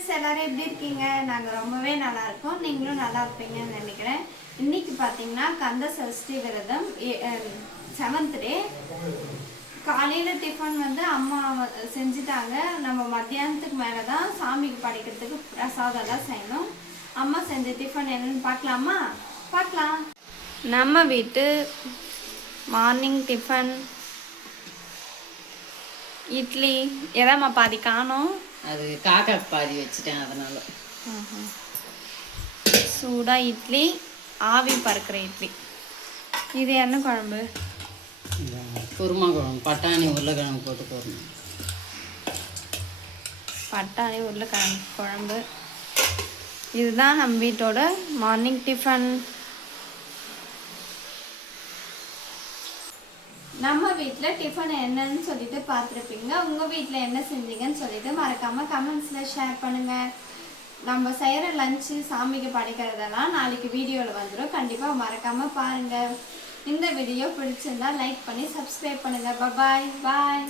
Friends எல்லாரும் எப்படி இருக்கீங்க? நாங்கள் ரொம்பவே நல்லா இருக்கோம். நீங்களும் நல்லா இருப்பீங்கன்னு நினைக்கிறேன். இன்னைக்கு பார்த்தீங்கன்னா கந்த சஷ்டி விரதம் 7th டே. காலையில் டிஃபன் வந்து அம்மா செஞ்சுட்டாங்க. நம்ம மத்தியானத்துக்கு மேலே தான் சாமிக்கு படைக்கிறதுக்கு பிரசாதம்லாம் செய்யணும். அம்மா செஞ்ச டிஃபன் என்னன்னு பார்க்கலாமா? பார்க்கலாம். நம்ம வீட்டு மார்னிங் டிஃபன் இட்லி எதாம்மா பாதி காணோம். அது காக்கா பாதி வச்சுட்டேன், அதனால. சூடாக இட்லி, ஆவி பறக்கிற இட்லி. இது என்ன குழம்பு? குருமா குழம்பு, பட்டாணி உருளைக்கிழங்கு போட்டு குருமா. பட்டாணி உருளைக்கிழங்கு குழம்பு. இதுதான் நம்ம வீட்டோட மார்னிங் டிஃபன். நம்ம வீட்டில் டிஃபன் என்னன்னு சொல்லிட்டு பார்த்துருப்பீங்க. உங்கள் வீட்டில் என்ன செஞ்சீங்கன்னு சொல்லிட்டு மறக்காமல் கமெண்ட்ஸில் ஷேர் பண்ணுங்கள். நம்ம செய்கிற லஞ்சு சாமிக்கு படைக்கிறதெல்லாம் நாளைக்கு வீடியோவில் வந்துடும். கண்டிப்பாக மறக்காமல் பாருங்கள். இந்த வீடியோ பிடிச்சிருந்தா லைக் பண்ணி சப்ஸ்கிரைப் பண்ணுங்கள். பாய் பாய்.